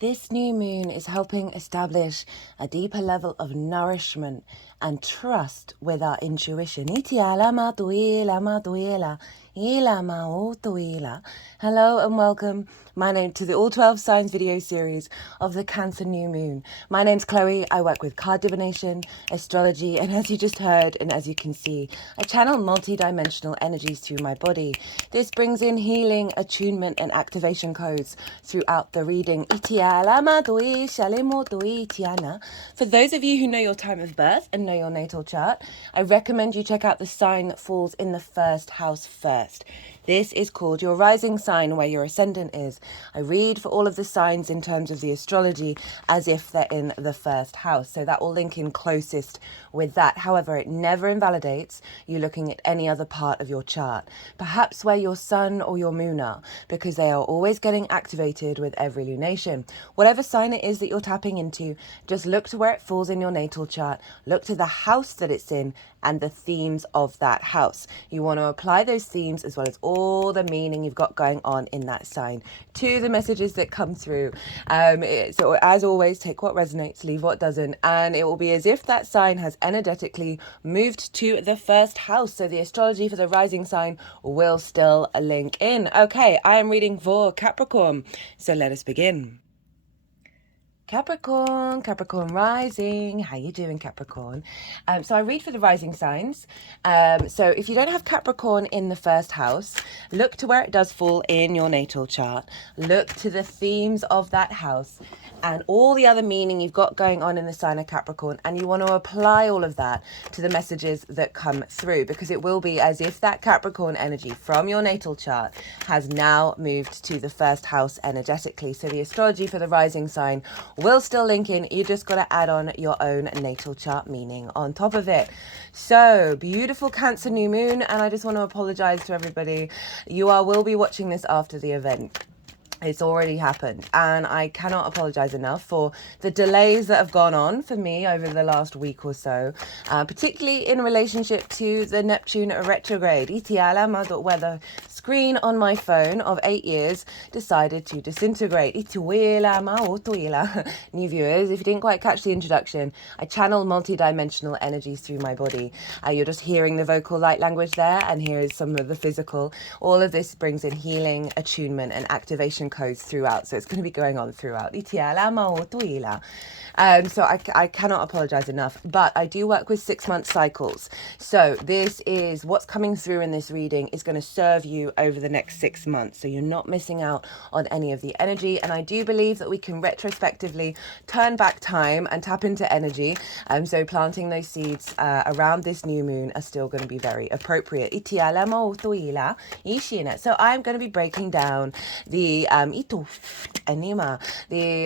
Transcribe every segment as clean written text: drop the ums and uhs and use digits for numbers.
This new moon is helping establish a deeper level of nourishment and trust with our intuition. Hello and welcome to the All 12 Signs video series of the Cancer New Moon. My name's Chloe. I work with card divination, astrology, and as you just heard and as you can see, I channel multi-dimensional energies through my body. This brings in healing, attunement, and activation codes throughout the reading. For those of you who know your time of birth and know your natal chart, I recommend you check out the sign that falls in the first house first. This is called your rising sign, where your ascendant is. I read for all of the signs in terms of the astrology as if they're in the first house. So that will link in closest with that. However, it never invalidates you looking at any other part of your chart. Perhaps where your sun or your moon are, because they are always getting activated with every lunation. Whatever sign it is that you're tapping into, just look to where it falls in your natal chart. Look to the house that it's in and the themes of that house. You want to apply those themes as well as all the meaning you've got going on in that sign to the messages that come through. So as always, take what resonates, leave what doesn't, and it will be as if that sign has energetically moved to the first house. So the astrology for the rising sign will still link in. Okay, I am reading for Capricorn. So let us begin. Capricorn rising. How you doing, Capricorn? So I read for the rising signs. So if you don't have Capricorn in the first house, look to where it does fall in your natal chart. Look to the themes of that house and all the other meaning you've got going on in the sign of Capricorn, and you want to apply all of that to the messages that come through, because it will be as if that Capricorn energy from your natal chart has now moved to the first house energetically. So the astrology for the rising sign will still link in. You just got to add on your own natal chart meaning on top of it. So beautiful Cancer new moon, and I just want to apologize to everybody. You will be watching this after the event. It's already happened, and I cannot apologize enough for the delays that have gone on for me over the last week or so, particularly in relationship to the Neptune retrograde, where the screen on my phone of 8 years decided to disintegrate. New viewers, if you didn't quite catch the introduction, I channel multi-dimensional energies through my body. You're just hearing the vocal light language there, and here is some of the physical. All of this brings in healing, attunement, and activation codes throughout, so it's going to be going on throughout. So I cannot apologize enough, but I do work with 6-month cycles, so this is what's coming through in this reading is going to serve you over the next 6 months, so you're not missing out on any of the energy. And I do believe that we can retrospectively turn back time and tap into energy, so planting those seeds around this new moon are still going to be very appropriate. So I'm going to be breaking down the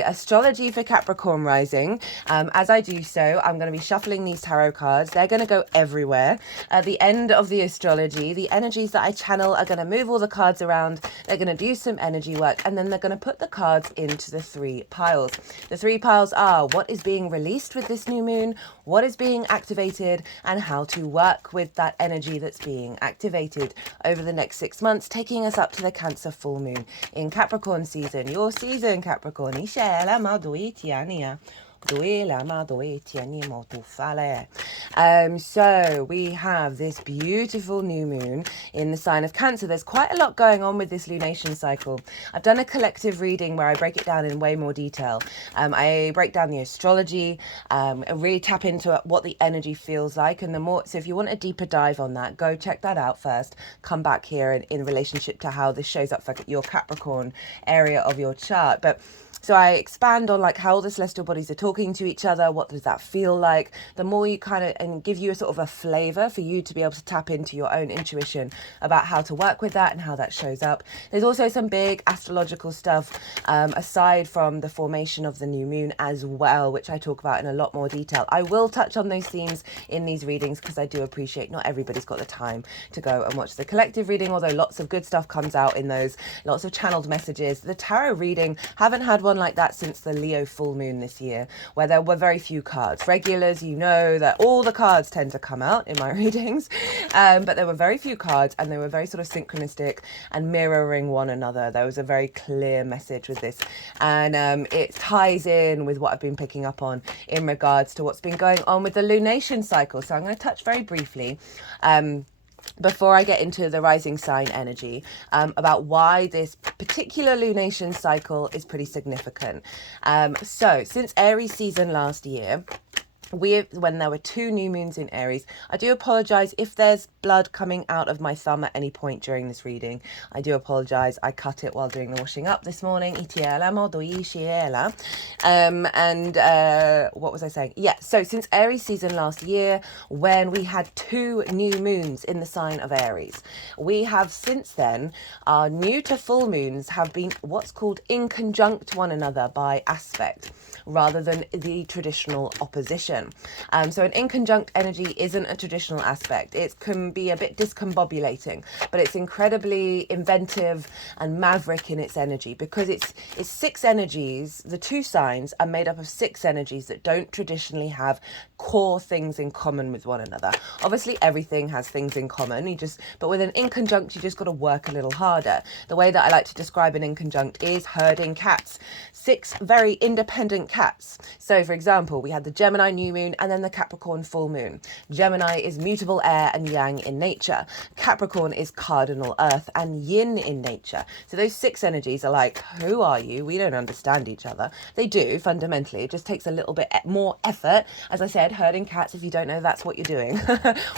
astrology for Capricorn rising. As I do so, I'm going to be shuffling these tarot cards. They're going to go everywhere. At the end of the astrology, the energies that I channel are going to move all the cards around. They're going to do some energy work, and then they're going to put the cards into the 3 piles. The 3 piles are what is being released with this new moon, what is being activated, and how to work with that energy that's being activated over the next 6 months, taking us up to the Cancer full moon in Capricorn season. Your season, Capricorn. So we have this beautiful new moon in the sign of Cancer. There's quite a lot going on with this lunation cycle. I've done a collective reading where I break it down in way more detail. I break down the astrology, and really tap into what the energy feels like. And so if you want a deeper dive on that, go check that out first. Come back here in relationship to how this shows up for your Capricorn area of your chart. So I expand on how all the celestial bodies are talking to each other. What does that feel like? The more you and give you a sort of a flavor for you to be able to tap into your own intuition about how to work with that and how that shows up. There's also some big astrological stuff aside from the formation of the new moon as well, which I talk about in a lot more detail. I will touch on those themes in these readings because I do appreciate not everybody's got the time to go and watch the collective reading, although lots of good stuff comes out in those, lots of channeled messages. The tarot reading, haven't had one like that since the Leo full moon this year, where there were very few cards. Regulars, you know that all the cards tend to come out in my readings, but there were very few cards, and they were very sort of synchronistic and mirroring one another. There was a very clear message with this, and it ties in with what I've been picking up on in regards to what's been going on with the lunation cycle. So I'm going to touch very briefly before I get into the rising sign energy, about why this particular lunation cycle is pretty significant. So since Aries season last year, when there were 2 new moons in Aries, I do apologize if there's blood coming out of my thumb at any point during this reading. I do apologize. I cut it while doing the washing up this morning. And what was I saying? Yeah, so since Aries season last year, when we had 2 new moons in the sign of Aries, we have since then, our new to full moons have been what's called in conjunct one another by aspect, rather than the traditional opposition. So an inconjunct energy isn't a traditional aspect. It can be a bit discombobulating, but it's incredibly inventive and maverick in its energy, because it's 6 energies. The 2 signs are made up of 6 energies that don't traditionally have core things in common with one another. Obviously everything has things in common, but with an inconjunct you just got to work a little harder. The way that I like to describe an inconjunct is herding cats. 6 very independent cats. So for example, we had the Gemini new moon and then the Capricorn full moon. Gemini is mutable air and yang in nature. Capricorn is cardinal earth and yin in nature. So those 6 energies are like, who are you? We don't understand each other. They do fundamentally. It just takes a little bit more effort. As I said, herding cats, if you don't know, that's what you're doing.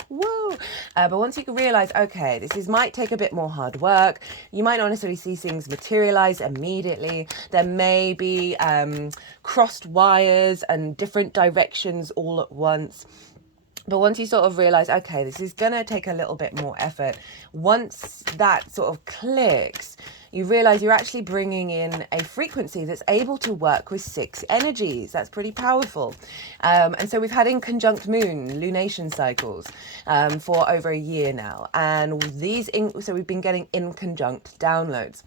Woo! But once you can realize, okay, might take a bit more hard work. You might not necessarily see things materialize immediately. There may be crossed wires and different directions all at once. But once you sort of realize, okay, this is going to take a little bit more effort, once that sort of clicks, you realize you're actually bringing in a frequency that's able to work with 6 energies. That's pretty powerful. And so we've had in conjunct moon lunation cycles for over a year now. And so we've been getting in conjunct downloads.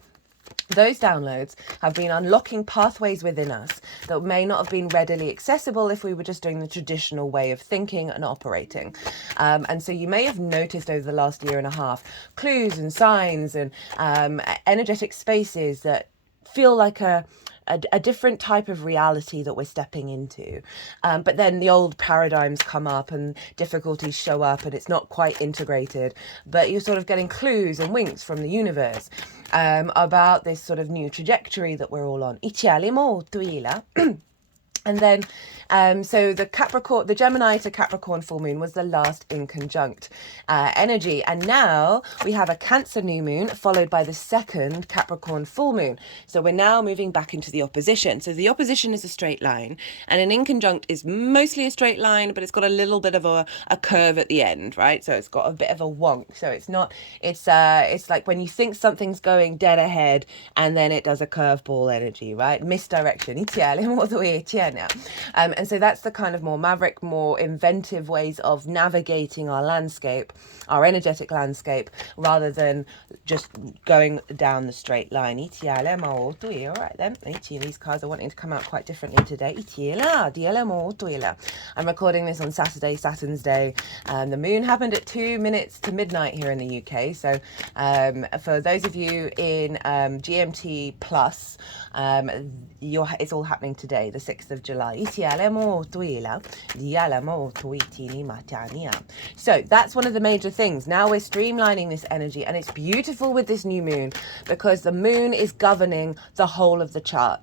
Those downloads have been unlocking pathways within us that may not have been readily accessible if we were just doing the traditional way of thinking and operating. And so you may have noticed over the last year and a half clues and signs and energetic spaces that feel like a different type of reality that we're stepping into. But then the old paradigms come up and difficulties show up and it's not quite integrated, but you're sort of getting clues and winks from the universe about this sort of new trajectory that we're all on. And then, so the Gemini to Capricorn full moon was the last in conjunct energy. And now we have a Cancer new moon followed by the second Capricorn full moon. So we're now moving back into the opposition. So the opposition is a straight line, and an in conjunct is mostly a straight line, but it's got a little bit of a curve at the end, right? So it's got a bit of a wonk. So it's like when you think something's going dead ahead and then it does a curveball energy, right? Misdirection. And so that's the kind of more maverick, more inventive ways of navigating our landscape, our energetic landscape, rather than just going down the straight line. All right then. These cards are wanting to come out quite differently today. I'm recording this on Saturday, Saturn's Day. The moon happened at 2 minutes to midnight here in the UK. So for those of you in GMT plus, it's all happening today, the 6th of July. So that's one of the major things. Now we're streamlining this energy, and it's beautiful with this new moon because the moon is governing the whole of the chart.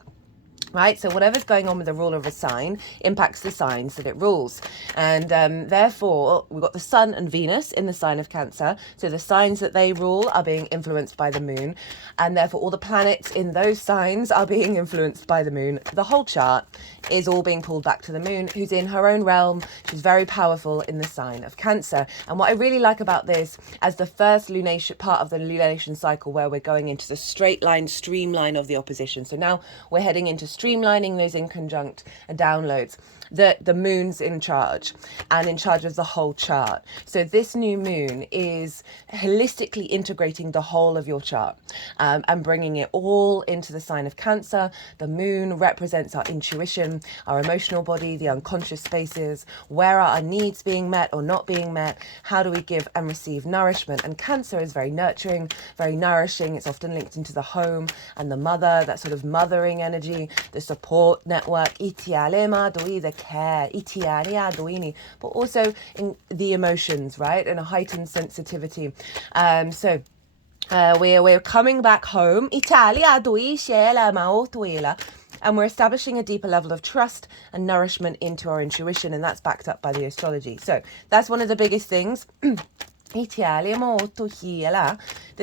Right, so whatever's going on with the ruler of a sign impacts the signs that it rules. And therefore, we've got the Sun and Venus in the sign of Cancer. So the signs that they rule are being influenced by the moon. And therefore, all the planets in those signs are being influenced by the moon. The whole chart is all being pulled back to the moon, who's in her own realm. She's very powerful in the sign of Cancer. And what I really like about this, as the first lunation part of the lunation cycle, where we're going into the straight line streamline of the opposition. So now we're heading into streamlining those in conjunct downloads. the moon's in charge and in charge of the whole chart. So this new moon is holistically integrating the whole of your chart, and bringing it all into the sign of Cancer. The moon represents our intuition, our emotional body, the unconscious spaces. Where are our needs being met or not being met? How do we give and receive nourishment? And Cancer is very nurturing, very nourishing. It's often linked into the home and the mother, that sort of mothering energy, the support network, the care, but also in the emotions, right? And a heightened sensitivity. We're coming back home. And we're establishing a deeper level of trust and nourishment into our intuition, and that's backed up by the astrology. So that's one of the biggest things. The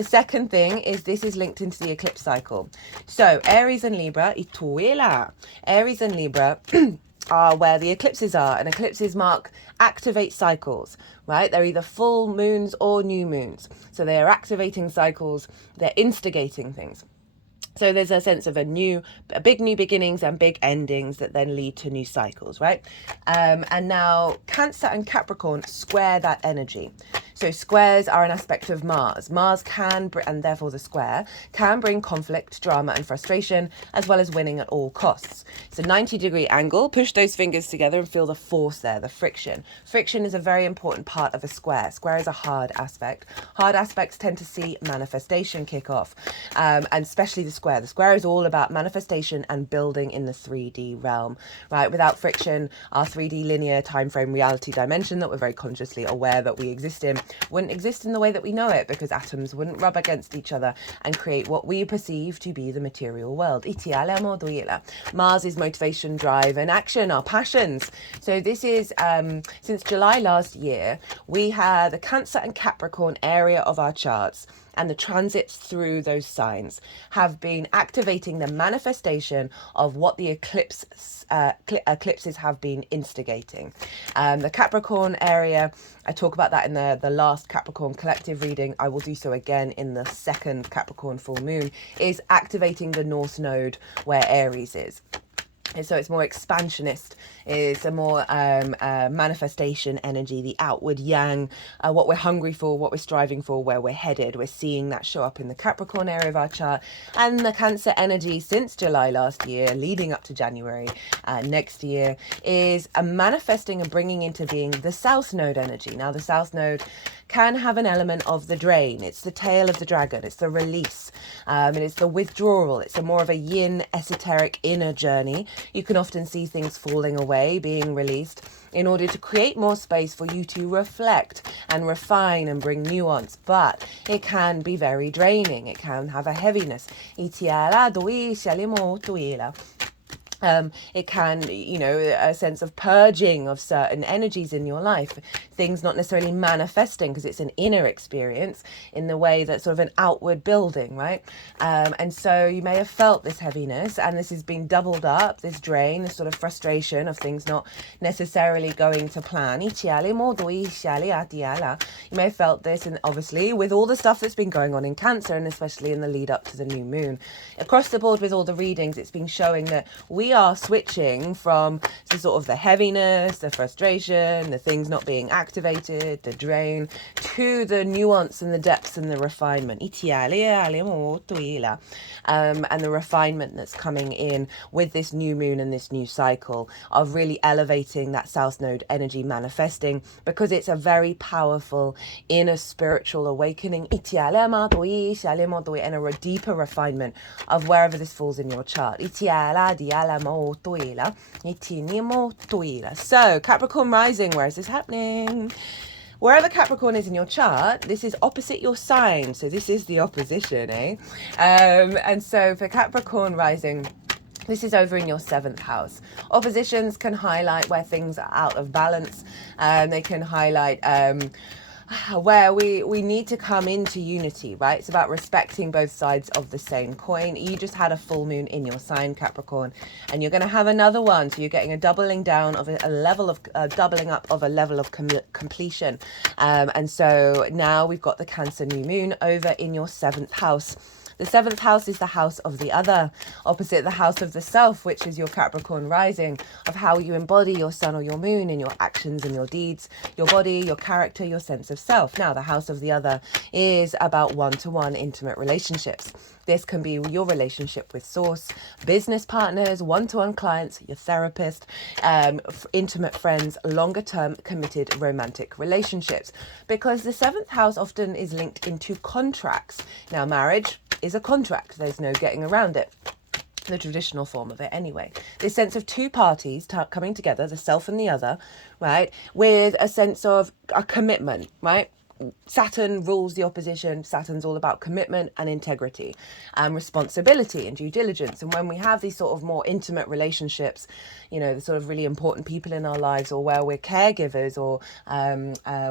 second thing is this is linked into the eclipse cycle. So Aries and Libra, Aries and Libra are where the eclipses are, and eclipses activate cycles, right? They're either full moons or new moons. So they are activating cycles, they're instigating things. So there's a sense of big new beginnings and big endings that then lead to new cycles, right? And now Cancer and Capricorn square that energy. So squares are an aspect of Mars. Mars can, and therefore the square, can bring conflict, drama and frustration, as well as winning at all costs. It's a 90-degree angle. Push those fingers together and feel the force there, the friction. Friction is a very important part of a square. Square is a hard aspect. Hard aspects tend to see manifestation kick off, and especially the square. The square is all about manifestation and building in the 3D realm, right? Without friction, our 3D linear time frame reality dimension that we're very consciously aware that we exist in wouldn't exist in the way that we know it, because atoms wouldn't rub against each other and create what we perceive to be the material world. Mars is motivation, drive and action, our passions. So this is, since July last year, we had the Cancer and Capricorn area of our charts, and the transits through those signs have been activating the manifestation of what the eclipses have been instigating. The Capricorn area, I talk about that in the last Capricorn collective reading. I will do so again in the second Capricorn full moon, is activating the North Node where Aries is. And so it's more expansionist, it's a more manifestation energy, the outward yang, what we're hungry for, what we're striving for, where we're headed. We're seeing that show up in the Capricorn area of our chart. And the Cancer energy since July last year, leading up to January next year, is manifesting and bringing into being the South Node energy. Now the South Node can have an element of the drain. It's the tail of the dragon. It's the release. And it's the withdrawal. It's a more of a yin, esoteric inner journey. You can often see things falling away, being released, in order to create more space for you to reflect and refine and bring nuance. But it can be very draining. It can have a heaviness. It can, a sense of purging of certain energies in your life, things not necessarily manifesting because it's an inner experience in the way that sort of an outward building, right? And so you may have felt this heaviness, and this has been doubled up, this drain, this sort of frustration of things not necessarily going to plan. You may have felt this, and obviously with all the stuff that's been going on in Cancer, and especially in the lead up to the new moon, across the board with all the readings, it's been showing that we are switching from the sort of the heaviness, the frustration, the things not being activated, the drain, to the nuance and the depths and the refinement. And the refinement that's coming in with this new moon and this new cycle of really elevating that South Node energy manifesting, because it's a very powerful inner spiritual awakening and a deeper refinement of wherever this falls in your chart. So Capricorn rising, where is this happening? Wherever Capricorn is in your chart, this is opposite your sign. So this is the opposition, eh? And so for Capricorn rising, this is over in your 7th house. Oppositions can highlight where things are out of balance. They can highlight where we need to come into unity, right? It's about respecting both sides of the same coin. You just had a full moon in your sign, Capricorn, and you're going to have another one. So you're getting a doubling down of a level of doubling up of a level of completion. And so now we've got the Cancer new moon over in your 7th house. The 7th house is the house of the other, opposite the house of the self, which is your Capricorn rising, of how you embody your sun or your moon in your actions and your deeds, your body, your character, your sense of self. Now, the house of the other is about one-to-one intimate relationships. This can be your relationship with source, business partners, one-to-one clients, your therapist, intimate friends, longer-term committed romantic relationships. Because the 7th house often is linked into contracts. Now, marriage is a contract. There's no getting around it. The traditional form of it anyway. This sense of two parties coming together, the self and the other, right, with a sense of a commitment, right? Saturn rules the opposition. Saturn's all about commitment and integrity and responsibility and due diligence. And when we have these sort of more intimate relationships, you know, the sort of really important people in our lives, or where we're caregivers, or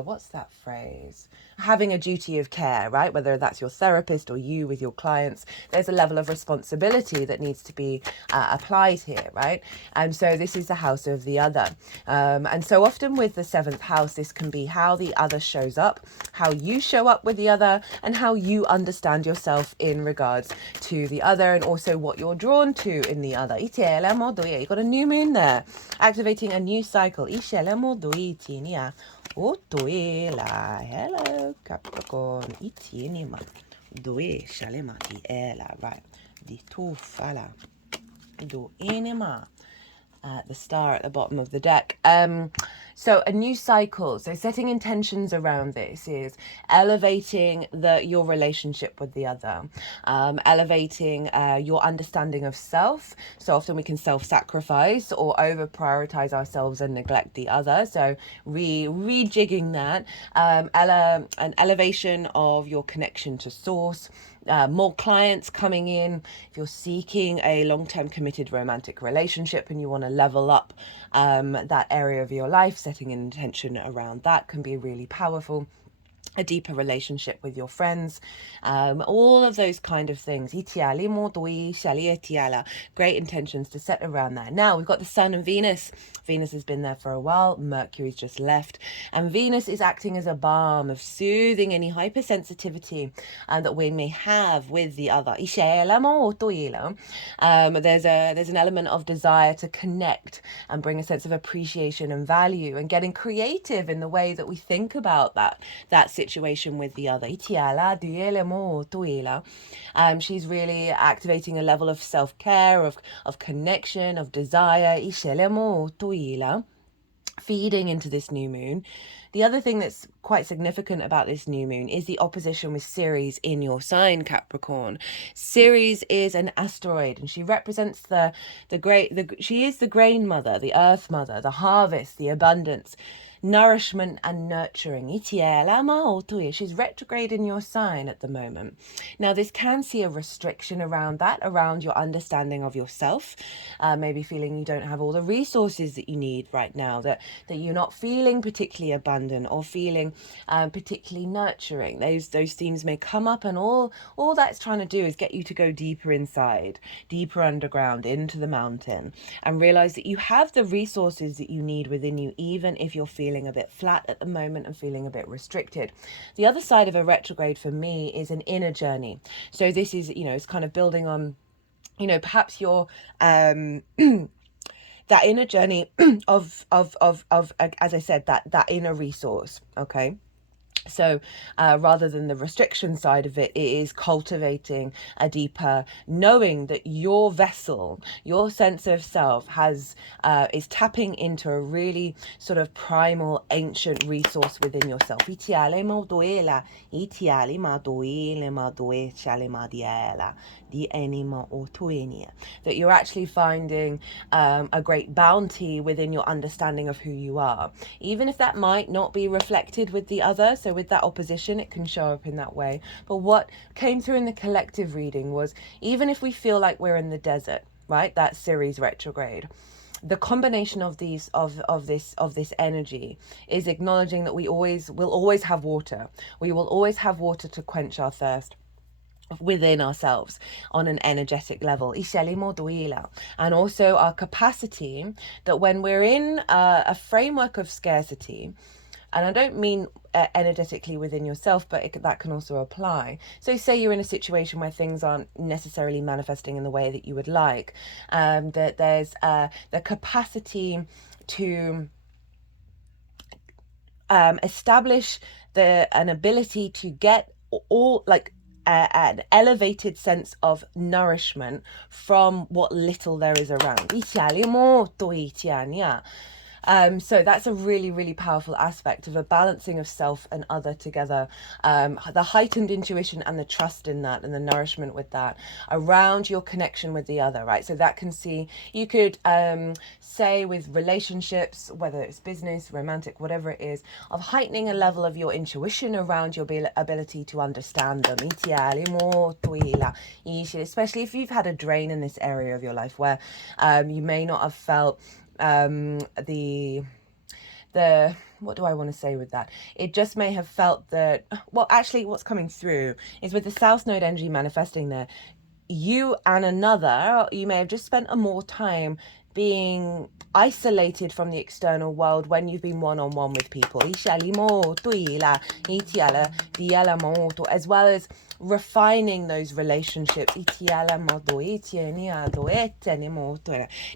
what's that phrase? Having a duty of care, right? Whether that's your therapist or you with your clients, there's a level of responsibility that needs to be applied here, right? And so this is the house of the other. And so often with the 7th house, this can be how the other shows up, how you show up with the other, and how you understand yourself in regards to the other, and also what you're drawn to in the other. You got a new moon there, activating a new cycle. Hello, Capricorn. Right. The star at the bottom of the deck. So a new cycle. So setting intentions around this is elevating your relationship with the other, elevating your understanding of self. So often we can self-sacrifice or over-prioritize ourselves and neglect the other. So rejigging that, an elevation of your connection to source. More clients coming in. If you're seeking a long-term committed romantic relationship and you want to level up that area of your life, setting an intention around that can be really powerful. A deeper relationship with your friends, all of those kind of things. Great intentions to set around that. Now we've got the Sun and Venus. Venus has been there for a while. Mercury's just left, and Venus is acting as a balm of soothing any hypersensitivity that we may have with the other. There's an element of desire to connect and bring a sense of appreciation and value, and getting creative in the way that we think about that situation with the other. She's really activating a level of self-care, of connection, of desire. Feeding into this new moon. The other thing that's quite significant about this new moon is the opposition with Ceres in your sign, Capricorn. Ceres is an asteroid, and she represents she is the grain mother, the earth mother, the harvest, the abundance, nourishment and nurturing. She's retrograde in your sign at the moment. Now, this can see a restriction around that, around your understanding of yourself, maybe feeling you don't have all the resources that you need right now, that you're not feeling particularly abundant or feeling particularly nurturing. Those themes may come up, and all that's trying to do is get you to go deeper inside, deeper underground into the mountain, and realize that you have the resources that you need within you, even if you're feeling a bit flat at the moment and feeling a bit restricted. The other side of a retrograde for me is an inner journey. So this is, it's kind of building on, perhaps your that inner journey of as I said, that inner resource. Okay. So rather than the restriction side of it, it is cultivating a deeper knowing that your vessel, your sense of self is tapping into a really sort of primal, ancient resource within yourself. That you're actually finding a great bounty within your understanding of who you are, even if that might not be reflected with the other. So with that opposition, it can show up in that way. But what came through in the collective reading was, even if we feel like we're in the desert, right, that Ceres retrograde, the combination of these of this energy is acknowledging that we will always have water. We will always have water to quench our thirst within ourselves on an energetic level, and also our capacity that when we're in a framework of scarcity, And I don't mean energetically within yourself, but that can also apply. So say you're in a situation where things aren't necessarily manifesting in the way that you would like, that there's the capacity to establish an ability to get all like an elevated sense of nourishment from what little there is around. So that's a really, really powerful aspect of a balancing of self and other together. The heightened intuition and the trust in that and the nourishment with that around your connection with the other, right? So that can see, you could say with relationships, whether it's business, romantic, whatever it is, of heightening a level of your intuition around your ability to understand them. Especially if you've had a drain in this area of your life where you may not have felt the what do I want to say with that? It just may have felt that, well, actually what's coming through is with the South Node energy manifesting there, you and another, you may have just spent a more time being isolated from the external world when you've been one-on-one with people, as well as refining those relationships.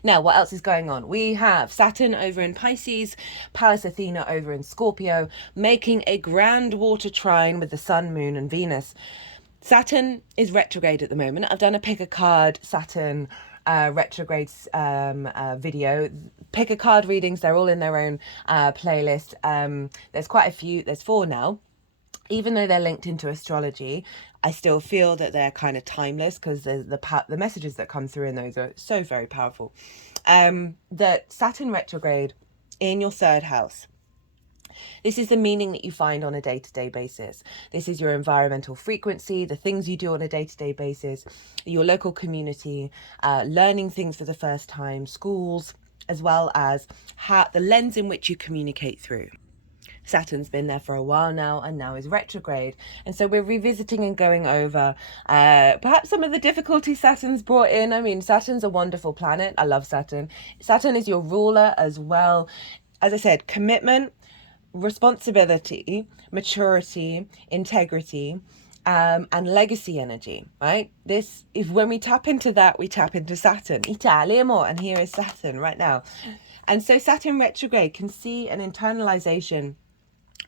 Now, what else is going on? We have Saturn over in Pisces, Pallas Athena over in Scorpio, making a grand water trine with the Sun, Moon, and Venus. Saturn is retrograde at the moment. I've done a pick a card Saturn retrogrades video. Pick a card readings, they're all in their own playlist. There's quite a few, there's 4 now. Even though they're linked into astrology, I still feel that they're kind of timeless because the messages that come through in those are so very powerful. That Saturn retrograde in your 3rd house. This is the meaning that you find on a day-to-day basis. This is your environmental frequency, the things you do on a day-to-day basis, your local community, learning things for the first time, schools, as well as the lens in which you communicate through. Saturn's been there for a while now and now is retrograde. And so we're revisiting and going over perhaps some of the difficulties Saturn's brought in. I mean, Saturn's a wonderful planet. I love Saturn. Saturn is your ruler as well. As I said, commitment, responsibility, maturity, integrity, and legacy energy, right? This, if when we tap into that, we tap into Saturn. And here is Saturn right now. And so Saturn retrograde can see an internalization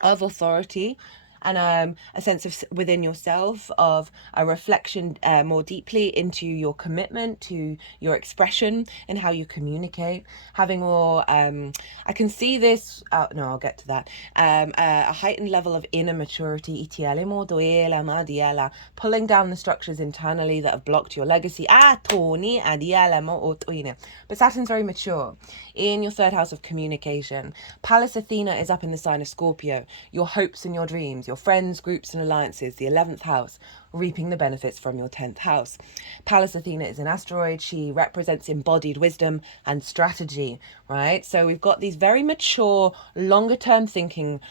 of authority and a sense of within yourself of a reflection more deeply into your commitment to your expression and how you communicate, having more I can see this no, I'll get to that, a heightened level of inner maturity, pulling down the structures internally that have blocked your legacy. But Saturn's very mature in your 3rd house of communication. Pallas Athena is up in the sign of Scorpio, your hopes and your dreams, your friends, groups and alliances, the 11th house, reaping the benefits from your 10th house. Pallas Athena is an asteroid. She represents embodied wisdom and strategy, right? So we've got these very mature, longer term thinking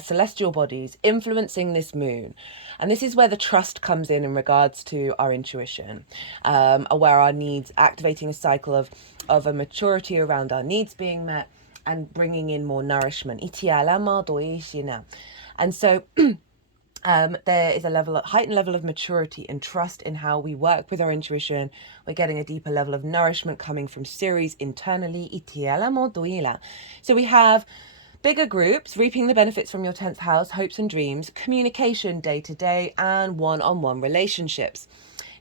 celestial bodies influencing this moon. And this is where the trust comes in regards to our intuition, where our needs, activating a cycle of a maturity around our needs being met and bringing in more nourishment. And so there is a heightened level of maturity and trust in how we work with our intuition. We're getting a deeper level of nourishment coming from Ceres internally. So we have bigger groups, reaping the benefits from your 10th house, hopes and dreams, communication day to day, and one-on-one relationships.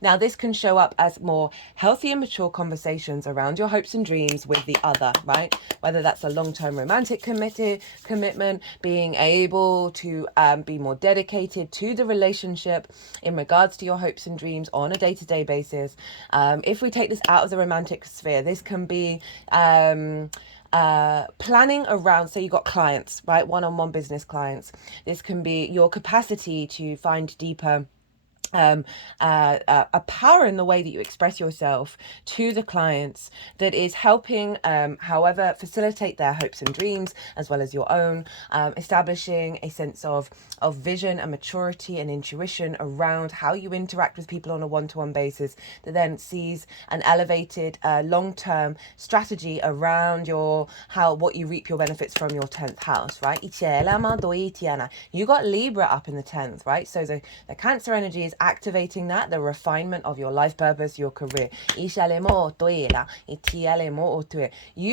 Now, this can show up as more healthy and mature conversations around your hopes and dreams with the other, right? Whether that's a long-term romantic commitment, being able to be more dedicated to the relationship in regards to your hopes and dreams on a day-to-day basis. If we take this out of the romantic sphere, this can be planning around, so you've got clients, right? One-on-one business clients. This can be your capacity to find deeper a power in the way that you express yourself to the clients that is helping, however, facilitate their hopes and dreams as well as your own, establishing a sense of vision and maturity and intuition around how you interact with people on a one-to-one basis that then sees an elevated long-term strategy around what you reap your benefits from your 10th house, right? You got Libra up in the 10th, right? So the Cancer energy is activating the refinement of your life purpose, your career. You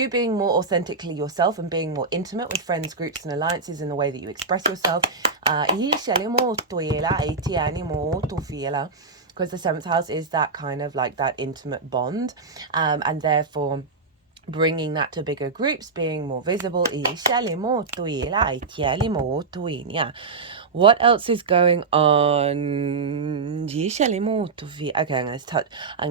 being more authentically yourself and being more intimate with friends, groups, and alliances in the way that you express yourself. Because the 7th house is that kind of like that intimate bond, and therefore bringing that to bigger groups, being more visible. What else is going on? Okay, I'm going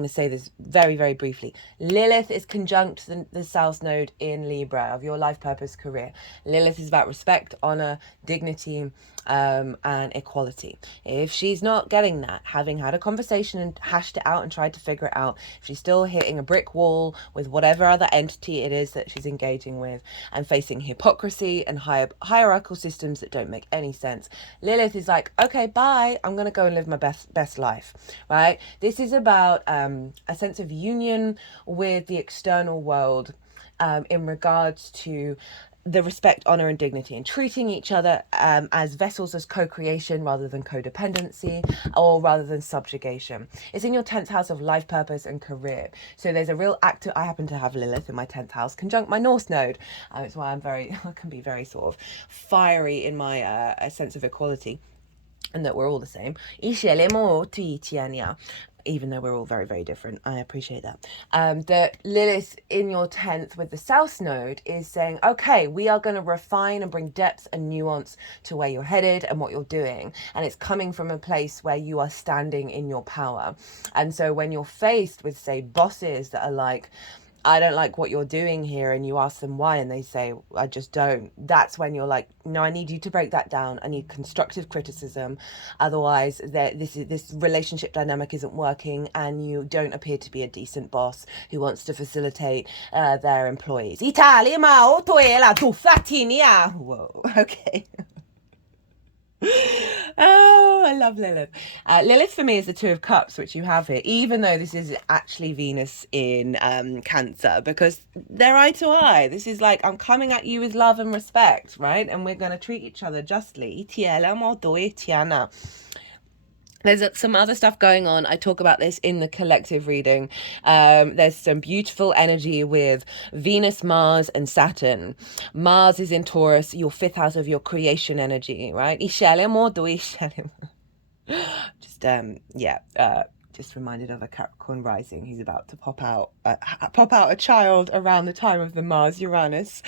to say this very, very briefly. Lilith is conjunct the South Node in Libra of your life purpose career. Lilith is about respect, honor, dignity, and equality. If she's not getting that, having had a conversation and hashed it out and tried to figure it out, if she's still hitting a brick wall with whatever other entity it is that she's engaging with and facing hypocrisy and hierarchical systems that don't make any sense, Lilith is like, okay, bye, I'm going to go and live my best life, right? This is about a sense of union with the external world in regards to the respect, honor, and dignity, and treating each other as vessels, as co-creation rather than codependency, or rather than subjugation. It's in your 10th house of life purpose and career. So there's a real active. I happen to have Lilith in my 10th house, conjunct my North Node. It's why I can be very sort of fiery in my sense of equality, and that we're all the same. Even though we're all very, very different. I appreciate that. The Lilith in your 10th with the South Node is saying, okay, we are going to refine and bring depth and nuance to where you're headed and what you're doing. And it's coming from a place where you are standing in your power. And so when you're faced with, say, bosses that are like, I don't like what you're doing here, and you ask them why, and they say, I just don't. That's when you're like, no, I need you to break that down. I need constructive criticism. Otherwise, this relationship dynamic isn't working, and you don't appear to be a decent boss who wants to facilitate their employees. Whoa, okay. Oh, I love Lilith. Lilith for me is the 2 of Cups, which you have here, even though this is actually Venus in Cancer, because they're eye to eye. This is like, I'm coming at you with love and respect, right? And we're going to treat each other justly. There's some other stuff going on. I talk about this in the collective reading. There's some beautiful energy with Venus, Mars, and Saturn. Mars is in Taurus, your 5th house of your creation energy, right? Just reminded of a Capricorn rising who's about to pop out a child around the time of the Mars-Uranus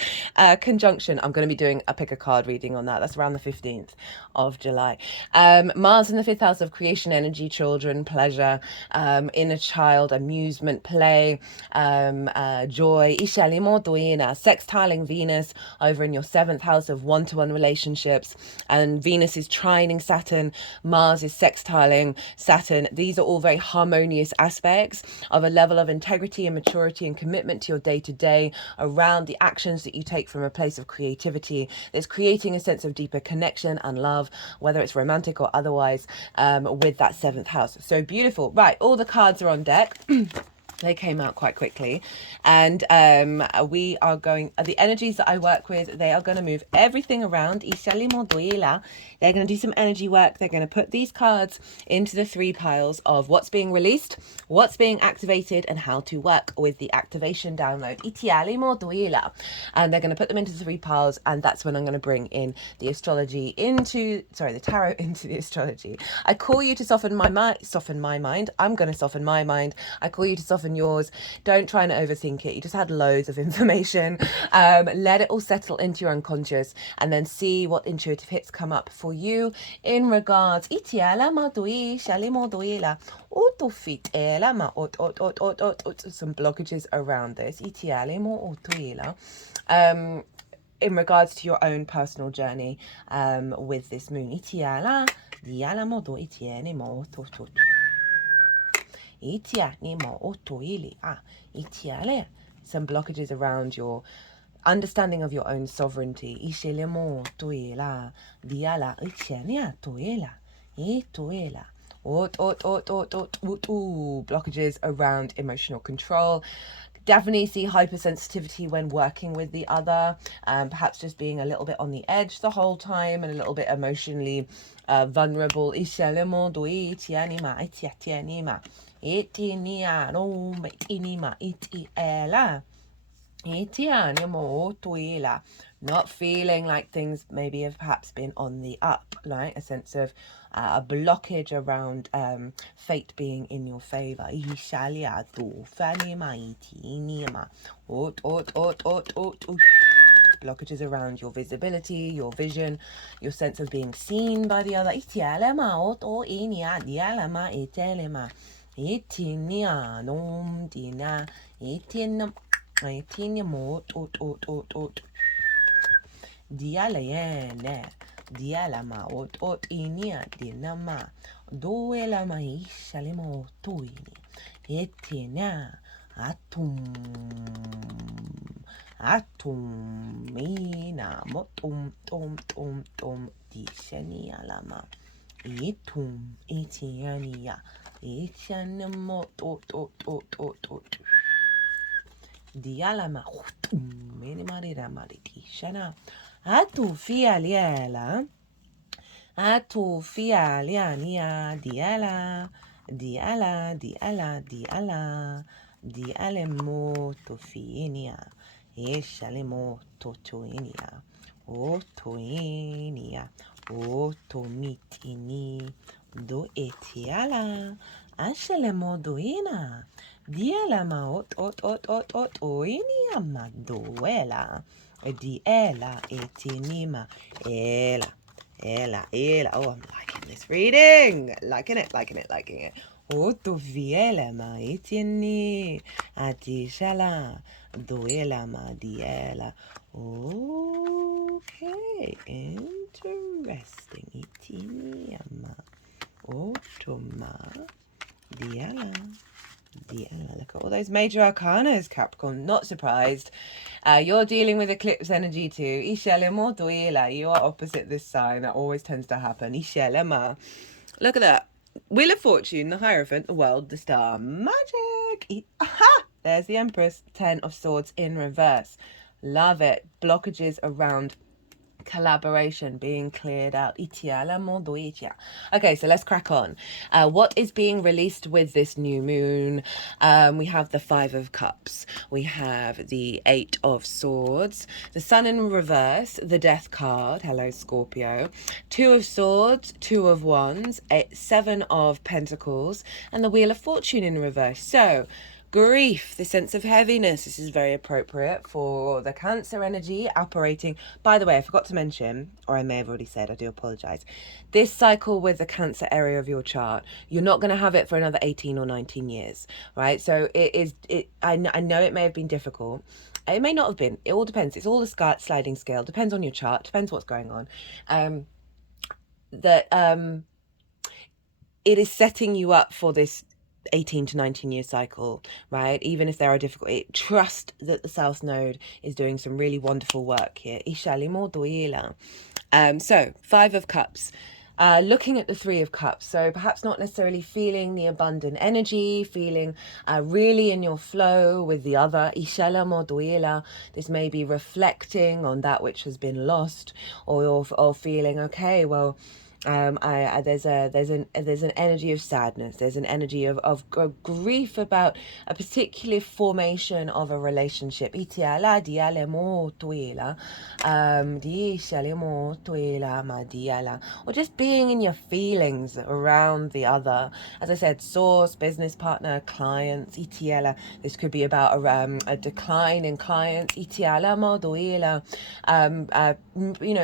conjunction. I'm going to be doing a pick a card reading on that. That's around the 15th of July. Mars in the 5th house of creation energy, children, pleasure, inner child, amusement, play, joy. Sextiling Venus over in your 7th house of one-to-one relationships. And Venus is trining Saturn. Mars is sextiling Saturn. These are all very harmonious aspects of a level of integrity and maturity and commitment to your day-to-day around the actions that you take from a place of creativity that's creating a sense of deeper connection and love, whether it's romantic or otherwise, with that 7th house. So beautiful. Right, all the cards are on deck. They came out quite quickly, and we are going, the energies that I work with, they are going to move everything around. They're going to do some energy work. They're going to put these cards into the 3 piles of what's being released, what's being activated, and how to work with the activation download. And they're going to put them into the 3 piles, and that's when I'm going to bring in the astrology the tarot into the astrology. I call you to soften my mind. I'm going to soften my mind. I call you to soften yours. Don't try and overthink it. You just had loads of information. Let it all settle into your unconscious, and then see what intuitive hits come up for you in regards. Some blockages around this. In regards to your own personal journey with this moon. Diala mo do itieni mo to to. Itiani mo otoili. Itiale. Some blockages around your understanding of your own sovereignty. Ishele mo toila. Diala itiania toila. Itoila. Blockages around emotional control. Definitely see hypersensitivity when working with the other, perhaps just being a little bit on the edge the whole time and a little bit emotionally vulnerable. Not feeling like things maybe have perhaps been on the up, like a sense of a blockage around fate being in your favor. Blockages around your visibility, your vision, your sense of being seen by the other. Dialama ot inia dinama doela maisha limo tuini etina atum mina motum tom dishani alama etum etiania etianamo tot dialama mini marira mariti shana atu fialiela diale mo to finia eshale mo to toinia o toinia o to mitini do etiala ashale mo doina diala ma ot oinia ma doela diela etinima ela. Oh, I'm liking this reading. Liking it. Oto viela ma etieni atishala doela ma diela. Okay, interesting. Etieni ama otoma diela. Look at all those major arcanas, Capricorn. Not surprised. You're dealing with eclipse energy too. Ishelema doela. You are opposite this sign. That always tends to happen. Ishelema. Look at that. Wheel of Fortune, the Hierophant, the World, the Star. Magic. Aha! There's the Empress. 10 of Swords in reverse. Love it. Blockages around collaboration being cleared out. Okay, so let's crack on. What is being released with this new moon? We have the 5 of Cups, we have the 8 of Swords, the Sun in reverse, the Death card, hello Scorpio, 2 of Swords, 2 of Wands, 7 of Pentacles, and the Wheel of Fortune in reverse. So grief, the sense of heaviness. This is very appropriate for the Cancer energy operating. By the way, I forgot to mention, or I may have already said, I do apologize. This cycle with the Cancer area of your chart, you're not going to have it for another 18 or 19 years, right? So I know it may have been difficult. It may not have been. It all depends. It's all a sliding scale. Depends on your chart. Depends what's going on. It is setting you up for this 18 to 19 year cycle, right? Even if there are difficulties, trust that the South Node is doing some really wonderful work here. So 5 of Cups. Looking at the 3 of Cups, so perhaps not necessarily feeling the abundant energy, feeling really in your flow with the other. This may be reflecting on that which has been lost, or feeling, okay, well, there's an energy of sadness, there's an energy of grief about a particular formation of a relationship, or just being in your feelings around the other. As I said, source, business partner, clients, this could be about a decline in clients,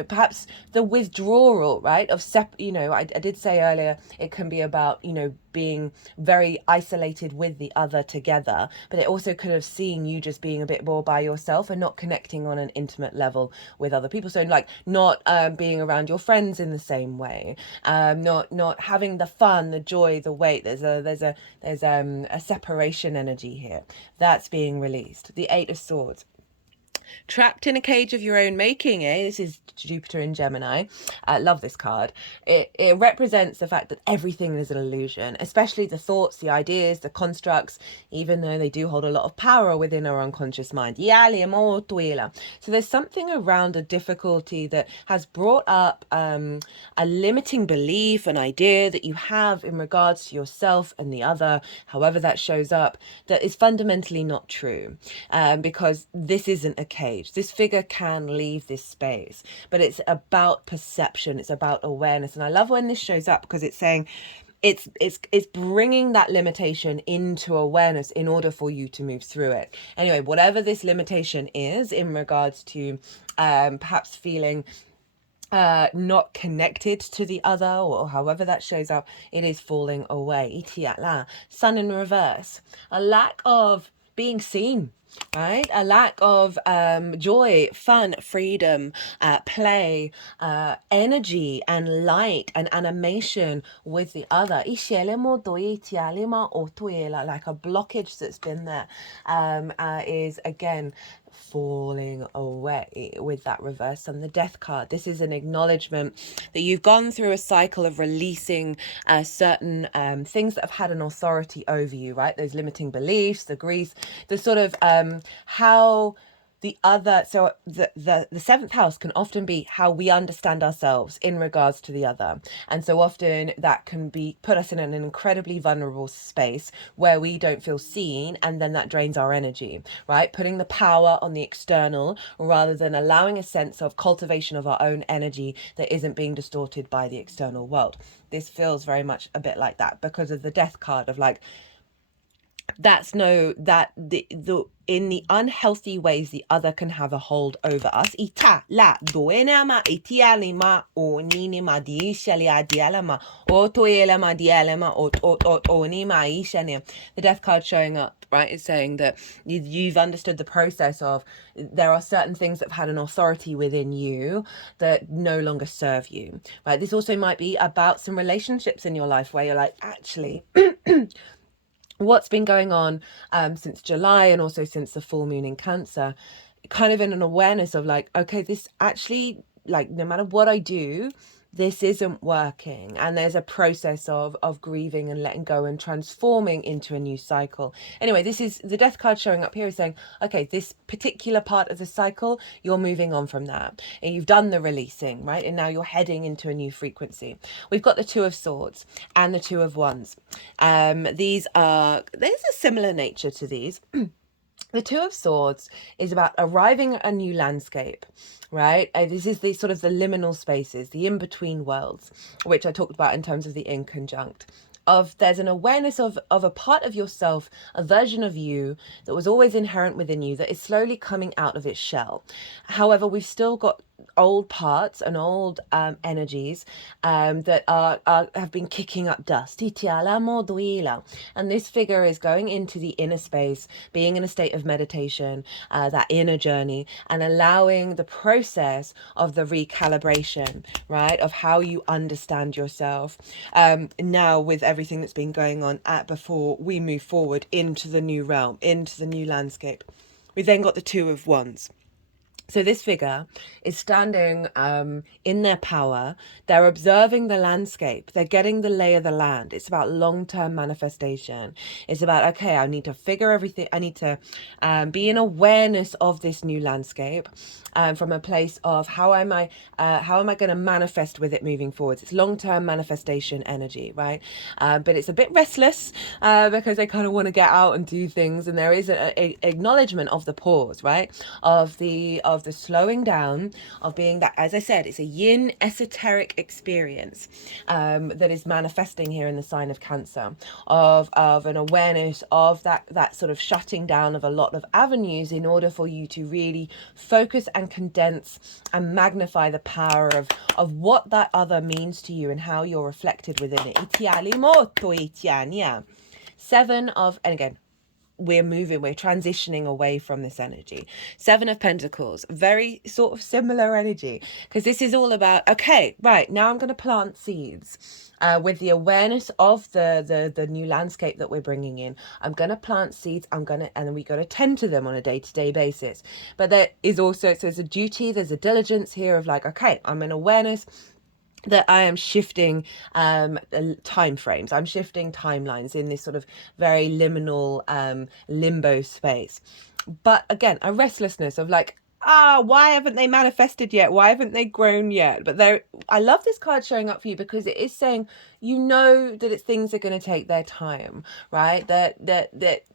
perhaps the withdrawal, right, of separation I did say earlier, it can be about, being very isolated with the other together, but it also could have seen you just being a bit more by yourself and not connecting on an intimate level with other people. So like not being around your friends in the same way, not having the fun, the joy, the weight. There's a separation energy here that's being released. The Eight of Swords. Trapped in a cage of your own making, eh? This is Jupiter in Gemini. I love this card. It represents the fact that everything is an illusion, especially the thoughts, the ideas, the constructs, even though they do hold a lot of power within our unconscious mind. So there's something around a difficulty that has brought up a limiting belief, an idea that you have in regards to yourself and the other, however that shows up, that is fundamentally not true, because this isn't a cage. This figure can leave this space, but it's about perception, it's about awareness. And I love when this shows up because it's saying it's bringing that limitation into awareness in order for you to move through it. Anyway, whatever this limitation is in regards to perhaps feeling not connected to the other, or however that shows up, it is falling away. Sun in reverse, a lack of being seen, right? A lack of joy, fun, freedom, play, energy and light and animation with the other. Like a blockage that's been there is again falling away with that reverse and the Death card. This is an acknowledgement that you've gone through a cycle of releasing certain things that have had an authority over you, right? Those limiting beliefs, the grief, the sort of how the other, so the seventh house can often be how we understand ourselves in regards to the other. And so often that can be put us in an incredibly vulnerable space where we don't feel seen, and then that drains our energy, right? Putting the power on the external rather than allowing a sense of cultivation of our own energy that isn't being distorted by the external world. This feels very much a bit like that because of the Death card of like, in the unhealthy ways the other can have a hold over us. The Death card showing up, right, is saying that you've understood the process of there are certain things that have had an authority within you that no longer serve you, right? This also might be about some relationships in your life where you're like, actually what's been going on since July and also since the full moon in Cancer, kind of in an awareness of like, okay, this actually, like, no matter what I do, this isn't working. And there's a process of grieving and letting go and transforming into a new cycle. Anyway, this is the Death card showing up here is saying, okay, this particular part of the cycle, you're moving on from that. And you've done the releasing, right? And now you're heading into a new frequency. We've got the Two of Swords and the Two of Wands. There's a similar nature to these. The Two of Swords is about arriving at a new landscape, right? This is the sort of the liminal spaces, the in-between worlds, which I talked about in terms of the inconjunct. There's an awareness of a part of yourself, a version of you that was always inherent within you that is slowly coming out of its shell. However, we've still got old parts and old energies that have been kicking up dust. And this figure is going into the inner space, being in a state of meditation, that inner journey, and allowing the process of the recalibration, right, of how you understand yourself now with everything that's been going on before we move forward into the new realm, into the new landscape. We've then got the Two of Wands. So this figure is standing in their power. They're observing the landscape. They're getting the lay of the land. It's about long-term manifestation. It's about, okay, I need to figure everything. I need to be in awareness of this new landscape from a place of how am I going to manifest with it moving forwards. It's long-term manifestation energy, right? But it's a bit restless because they kind of want to get out and do things. And there is an acknowledgement of the pause, right? Of of the slowing down, of being that, as I said, it's a yin esoteric experience that is manifesting here in the sign of Cancer, of an awareness of that sort of shutting down of a lot of avenues in order for you to really focus and condense and magnify the power of what that other means to you and how you're reflected within it. Seven of, and again, we're transitioning away from this energy. Seven of Pentacles, very sort of similar energy, because this is all about, okay, right, now I'm going to plant seeds. With the awareness of the new landscape that we're bringing in, I'm going to plant seeds, and then we got to tend to them on a day-to-day basis. But there is also, so there's a duty, there's a diligence here of like, okay, I'm in awareness that I am shifting time frames. I'm shifting timelines in this sort of very liminal limbo space. But again, a restlessness of like, why haven't they manifested yet? Why haven't they grown yet? But I love this card showing up for you because it is saying, you know, that things are going to take their time, right? That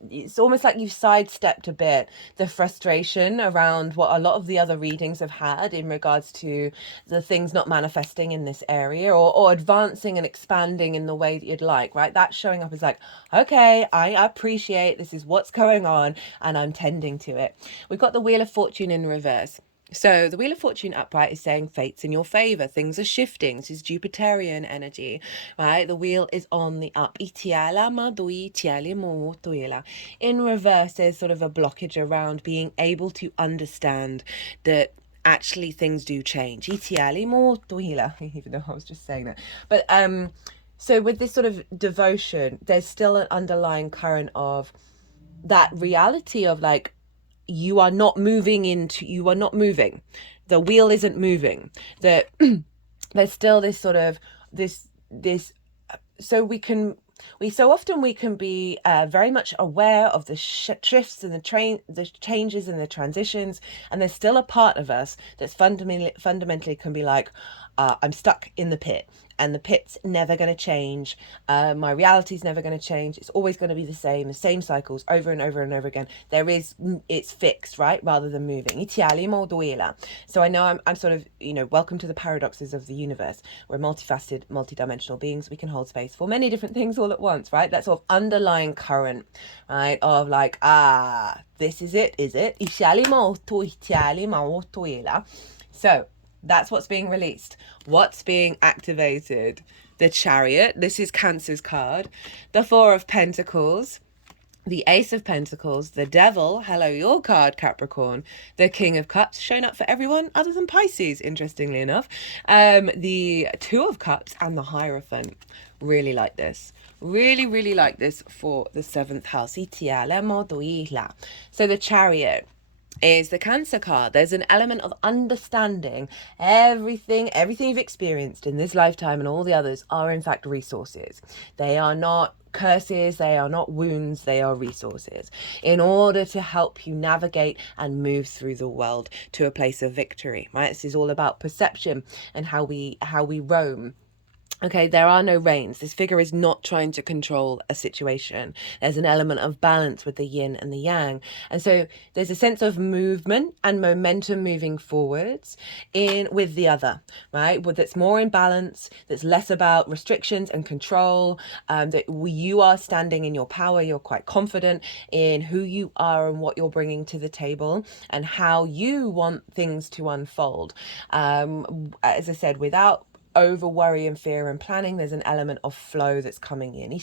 it's almost like you've sidestepped a bit the frustration around what a lot of the other readings have had in regards to the things not manifesting in this area or advancing and expanding in the way that you'd like, right? That's showing up as like, okay, I appreciate this is what's going on and I'm tending to it. We've got the Wheel of Fortune in reverse. So the Wheel of Fortune upright is saying fate's in your favor. Things are shifting. This is Jupiterian energy, right? The wheel is on the up. In reverse, there's sort of a blockage around being able to understand that actually things do change. Even though I was just saying that. But so with this sort of devotion, there's still an underlying current of that reality of like, you are not moving. The wheel isn't moving. There's still this sort of this so we can be very much aware of the shifts and the changes and the transitions, and there's still a part of us that's fundamentally can be like, I'm stuck in the pit, and the pit's never going to change. My reality's never going to change. It's always going to be the same cycles over and over and over again. It's fixed, right? Rather than moving. So I know I'm sort of, welcome to the paradoxes of the universe. We're multifaceted, multidimensional beings. We can hold space for many different things all at once, right? That sort of underlying current, right? Of like, this is it, is it? So that's what's being released. What's being activated? The Chariot. This is Cancer's card. The Four of Pentacles. The Ace of Pentacles. The Devil. Hello, your card, Capricorn. The King of Cups. Shown up for everyone other than Pisces, interestingly enough. The Two of Cups and the Hierophant. Really like this. Really like this for the 7th house. So the Chariot is the Cancer card. There's an element of understanding everything you've experienced in this lifetime and all the others are in fact resources. They are not curses, they are not wounds, they are resources in order to help you navigate and move through the world to a place of victory, right? This is all about perception and how we roam. Okay, there are no reins. This figure is not trying to control a situation. There's an element of balance with the yin and the yang. And so there's a sense of movement and momentum moving forwards with the other, right? That's more in balance, that's less about restrictions and control, you are standing in your power. You're quite confident in who you are and what you're bringing to the table and how you want things to unfold. As I said, without over worry and fear and planning, there's an element of flow that's coming in. The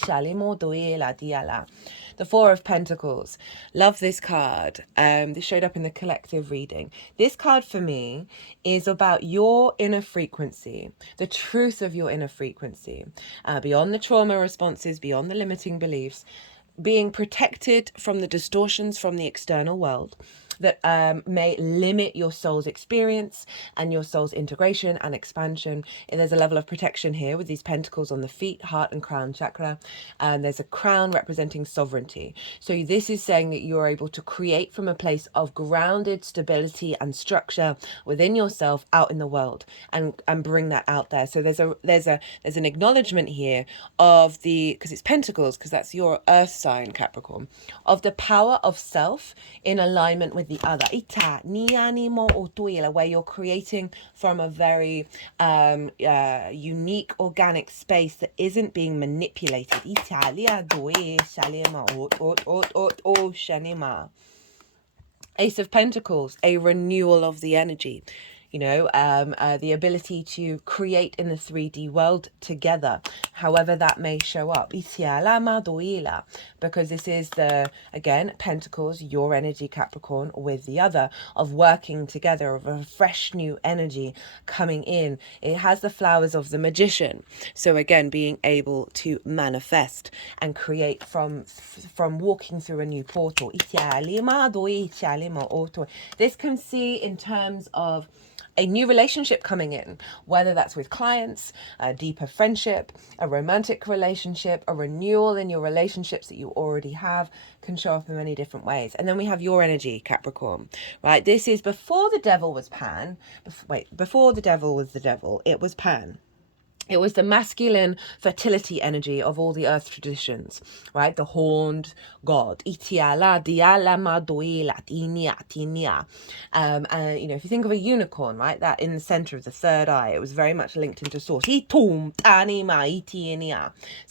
Four of Pentacles. Love this card. This showed up in the collective reading. This card for me is about your inner frequency, the truth of your inner frequency, beyond the trauma responses, beyond the limiting beliefs, being protected from the distortions from the external world that may limit your soul's experience and your soul's integration and expansion. And there's a level of protection here with these pentacles on the feet, heart and crown chakra. And there's a crown representing sovereignty. So this is saying that you're able to create from a place of grounded stability and structure within yourself out in the world and bring that out there. So there's an acknowledgement here of because it's pentacles, because that's your earth sign, Capricorn, of the power of self in alignment with with the other. Ita niani mo otuila, where you're creating from a very unique organic space that isn't being manipulated. Italia due shalima ot shanima. Ace of Pentacles, a renewal of the energy. You know, the ability to create in the 3D world together, however that may show up. Because this is the, again, Pentacles, your energy, Capricorn, with the other, of working together, of a fresh new energy coming in. It has the flowers of the magician. So again, being able to manifest and create from walking through a new portal. This can see in terms of a new relationship coming in, whether that's with clients, a deeper friendship, a romantic relationship, a renewal in your relationships that you already have, can show up in many different ways. And then we have your energy, Capricorn, right? This is before the devil was Pan. Before the devil was the devil, it was Pan. It was the masculine fertility energy of all the earth traditions, right? The horned god. And, you know, if you think of a unicorn, right? That in the center of the third eye, it was very much linked into source. So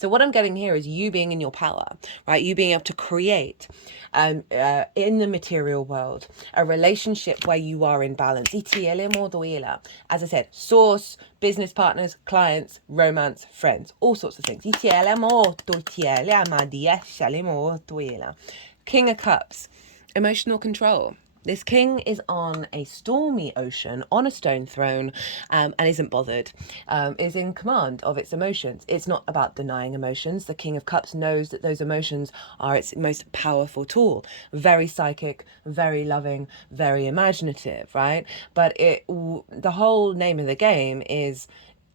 what I'm getting here is you being in your power, right? You being able to create in the material world a relationship where you are in balance. As I said, source, business partners, clients, romance, friends, all sorts of things. King of Cups, emotional control. This king is on a stormy ocean, on a stone throne, and isn't bothered, is in command of its emotions. It's not about denying emotions. The King of Cups knows that those emotions are its most powerful tool. Very psychic, very loving, very imaginative, right? But the whole name of the game is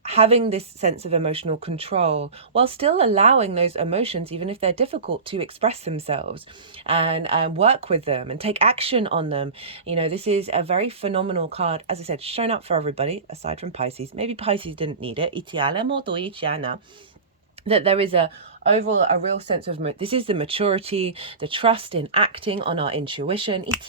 having this sense of emotional control while still allowing those emotions, even if they're difficult, to express themselves and work with them and take action on them. You know, this is a very phenomenal card, as I said, shown up for everybody aside from Pisces. Maybe Pisces didn't need it. That there is overall a real sense of, this is the maturity, the trust in acting on our intuition. It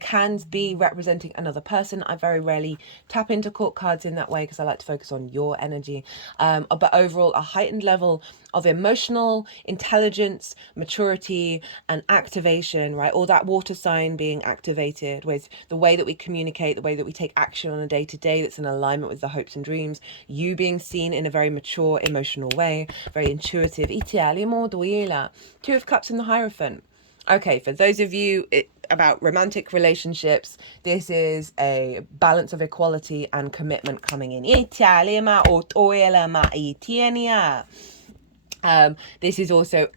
can be representing another person. I very rarely tap into court cards in that way because I like to focus on your energy. But overall, a heightened level of emotional intelligence, maturity, and activation, right? All that water sign being activated with the way that we communicate, the way that we take action on a day-to-day that's in alignment with the hopes and dreams. You being seen in a very mature, emotional way, very intuitive. Two of Cups in the Hierophant. Okay, for those of you about romantic relationships, this is a balance of equality and commitment coming in. This is also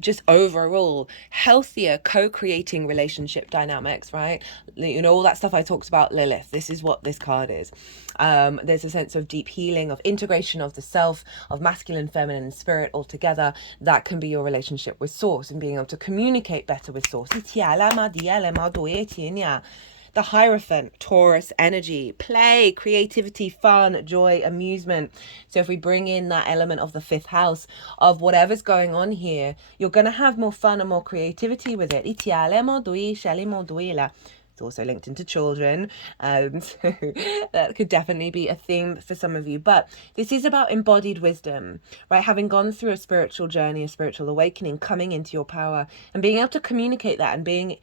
just overall healthier co-creating relationship dynamics, right? You know, all that stuff I talked about, Lilith. This is what this card is. There's a sense of deep healing, of integration of the self, of masculine, feminine, and spirit all together. That can be your relationship with Source and being able to communicate better with Source. The Hierophant, Taurus energy, play, creativity, fun, joy, amusement. So if we bring in that element of the fifth house of whatever's going on here, you're going to have more fun and more creativity with it. It's also linked into children. So that could definitely be a theme for some of you. But this is about embodied wisdom, right? Having gone through a spiritual journey, a spiritual awakening, coming into your power and being able to communicate that and being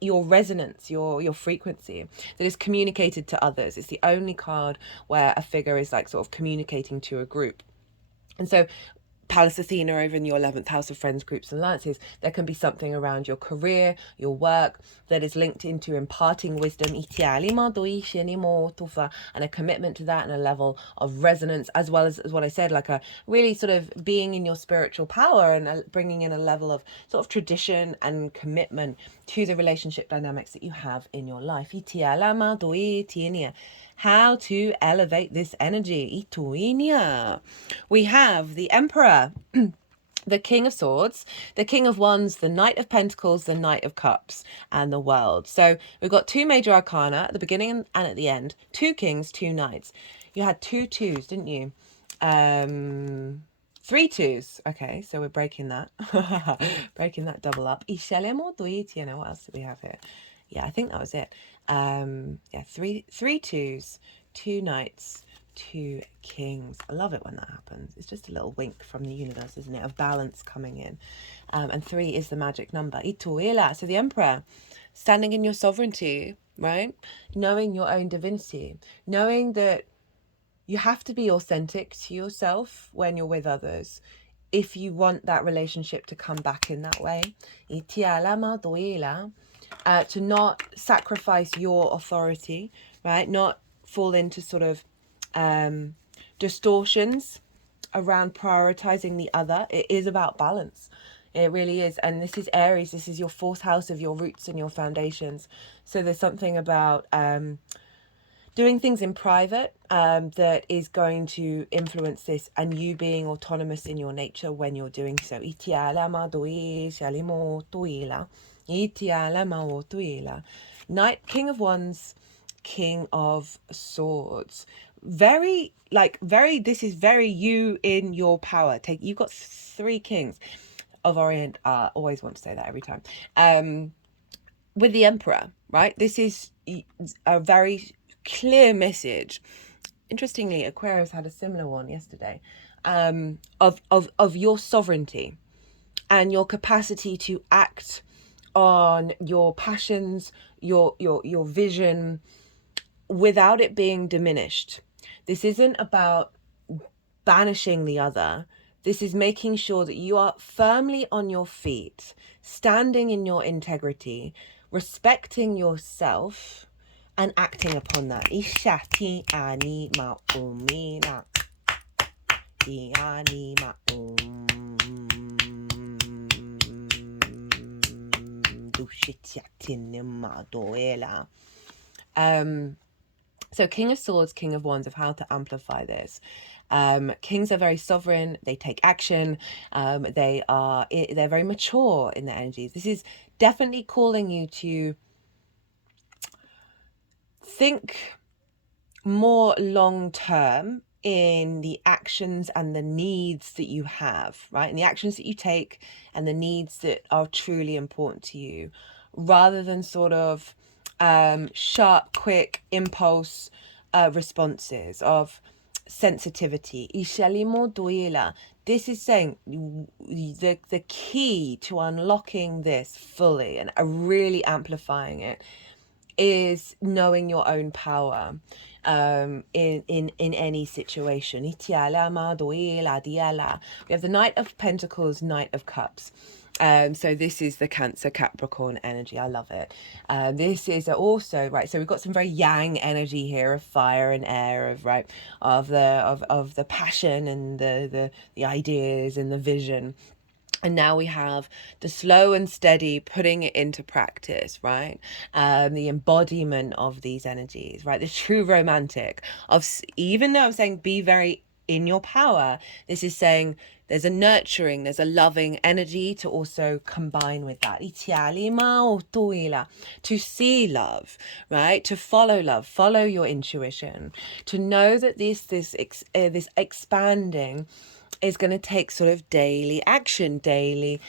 your resonance, your frequency that is communicated to others. It's the only card where a figure is like sort of communicating to a group. And so Pallas Athena over in your 11th house of friends, groups and alliances, there can be something around your career, your work that is linked into imparting wisdom and a commitment to that and a level of resonance, as well as what I said, like a really sort of being in your spiritual power and bringing in a level of sort of tradition and commitment to the relationship dynamics that you have in your life. How to elevate this energy. We have the Emperor, the King of Swords, the King of Wands, the Knight of Pentacles, the Knight of Cups, and the World. So we've got two major arcana at the beginning and at the end. Two kings, two knights. You had two twos, didn't you? 3 2s. Okay, so we're breaking that. Breaking that double up. What else do we have here? Yeah, I think that was it. Yeah, three 2s, 2 knights, 2 kings. I love it when that happens. It's just a little wink from the universe, isn't it? Of balance coming in. And 3 is the magic number. Ituela. So the emperor, standing in your sovereignty, right? Knowing your own divinity, knowing that you have to be authentic to yourself when you're with others if you want that relationship to come back in that way. To not sacrifice your authority, right? Not fall into sort of distortions around prioritizing the other. It is about balance. It really is. And this is Aries. This is your 4th house of your roots and your foundations. So there's something about doing things in private that is going to influence this, and you being autonomous in your nature when you're doing so. Knight, King of Wands, King of Swords. This is very you in your power. You've got 3 kings of Orient. Always want to say that every time. With the Emperor, right? This is a very clear message. Interestingly, Aquarius had a similar one yesterday, of your sovereignty and your capacity to act on your passions, your vision, without it being diminished. This isn't about banishing the other. This is making sure that you are firmly on your feet, standing in your integrity, respecting yourself, and acting upon that. So King of Swords, King of Wands, of how to amplify this. Kings are very sovereign. They take action. They're very mature in their energies. This is definitely calling you to think more long term in the actions and the needs that you have, right? And the actions that you take and the needs that are truly important to you, rather than sort of sharp, quick impulse responses of sensitivity. This is saying the key to unlocking this fully and really amplifying it is knowing your own power in any situation. We have the Knight of Pentacles, Knight of Cups. So this is the Cancer Capricorn energy. I love it. This is also right. So we've got some very yang energy here of fire and air, of the passion and the ideas and the vision. And now we have the slow and steady putting it into practice, right? The embodiment of these energies, right? The true romantic of, even though I'm saying be very in your power, this is saying there's a nurturing, there's a loving energy to also combine with that. To see love, right? To follow love, follow your intuition, to know that this expanding is going to take sort of daily action, and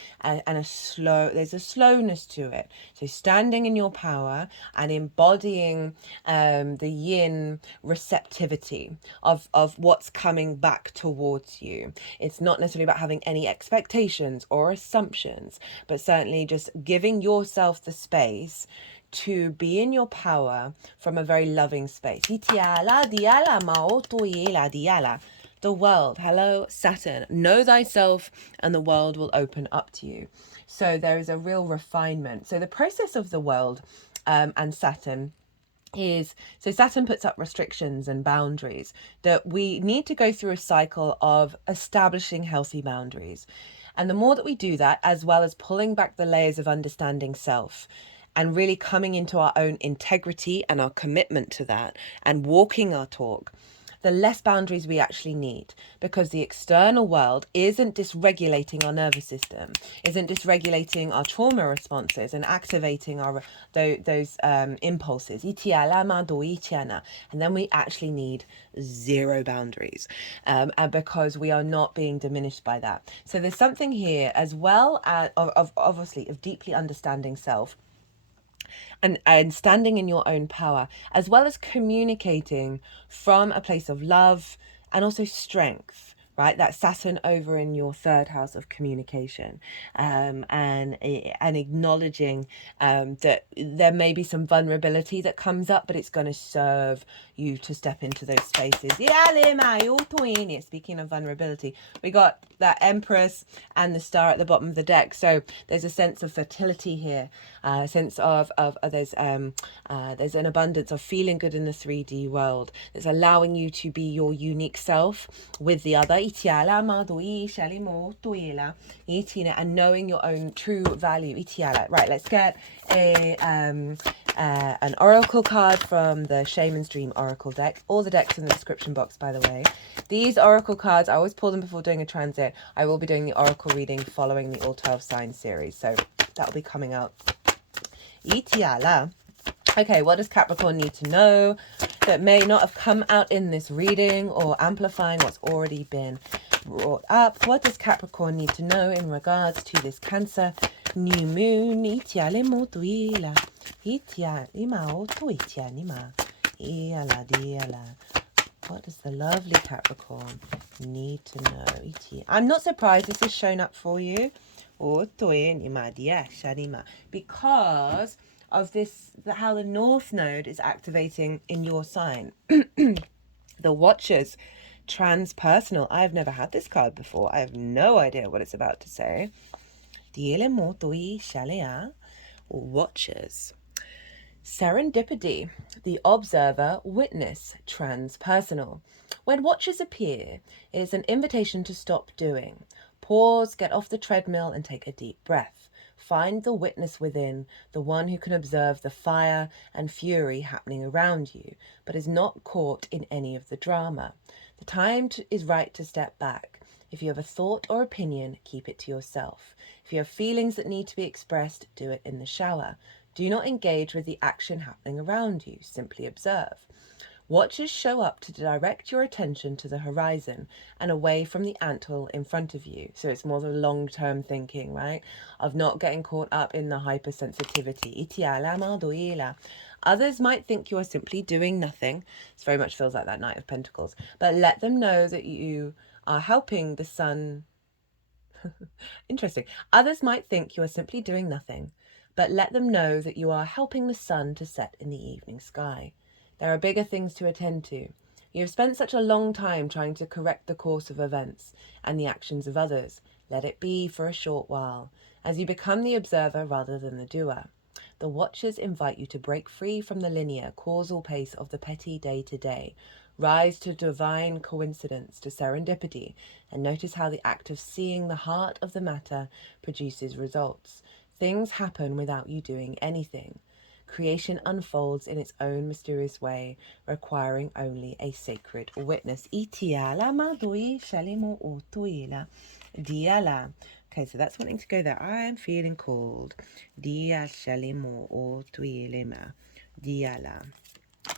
there's a slowness to it. So standing in your power and embodying the yin receptivity of what's coming back towards you. It's not necessarily about having any expectations or assumptions, but certainly just giving yourself the space to be in your power from a very loving space. The world. Hello, Saturn. Know thyself and the world will open up to you. So there is a real refinement. So the process of the world and Saturn is, so Saturn puts up restrictions and boundaries that we need to go through a cycle of establishing healthy boundaries. And the more that we do that, as well as pulling back the layers of understanding self and really coming into our own integrity and our commitment to that and walking our talk, the less boundaries we actually need, because the external world isn't dysregulating our nervous system, isn't dysregulating our trauma responses and activating our those impulses. And then we actually need zero boundaries, and because we are not being diminished by that. So there's something here as well as of obviously of deeply understanding self, and standing in your own power, as well as communicating from a place of love and also strength, right? That Saturn over in your third house of communication, and acknowledging that there may be some vulnerability that comes up, but it's going to serve you to step into those spaces. Speaking of vulnerability, we got that Empress and the Star at the bottom of the deck. So there's a sense of fertility here, a sense of there's an abundance of feeling good in the 3D world. It's allowing you to be your unique self with the other, and knowing your own true value. Right, let's get an oracle card from the Shaman's Dream Oracle deck. All the decks in the description box, by the way. These oracle cards, I always pull them before doing a transit. I will be doing the oracle reading following the All 12 Signs series, so that'll be coming out. Okay, what does Capricorn need to know that may not have come out in this reading, or amplifying what's already been brought up? What does Capricorn need to know in regards to this Cancer new moon? What does the lovely Capricorn need to know? I'm not surprised this is shown up for you, because of this, how the North Node is activating in your sign. The Watchers, transpersonal. I've never had this card before. I have no idea what it's about to say. Watchers. Serendipity, the observer, witness, transpersonal. When Watchers appear, it is an invitation to stop doing. Pause, get off the treadmill and take a deep breath. Find the witness within, the one who can observe the fire and fury happening around you, but is not caught in any of the drama. The time is right to step back. If you have a thought or opinion, keep it to yourself. If you have feelings that need to be expressed, do it in the shower. Do not engage with the action happening around you. Simply observe. Watchers show up to direct your attention to the horizon and away from the anthill in front of you. So it's more the long-term thinking, right? Of not getting caught up in the hypersensitivity. Others might think you are simply doing nothing. It very much feels like that Knight of Pentacles. But let them know that you are helping the sun. Interesting. Others might think you are simply doing nothing, but let them know that you are helping the sun to set in the evening sky. There are bigger things to attend to. You have spent such a long time trying to correct the course of events and the actions of others. Let it be for a short while, as you become the observer rather than the doer. The Watchers invite you to break free from the linear, causal pace of the petty day-to-day. Rise to divine coincidence, to serendipity, and notice how the act of seeing the heart of the matter produces results. Things happen without you doing anything. Creation unfolds in its own mysterious way, requiring only a sacred witness. Okay, so that's wanting to go there. I am feeling called.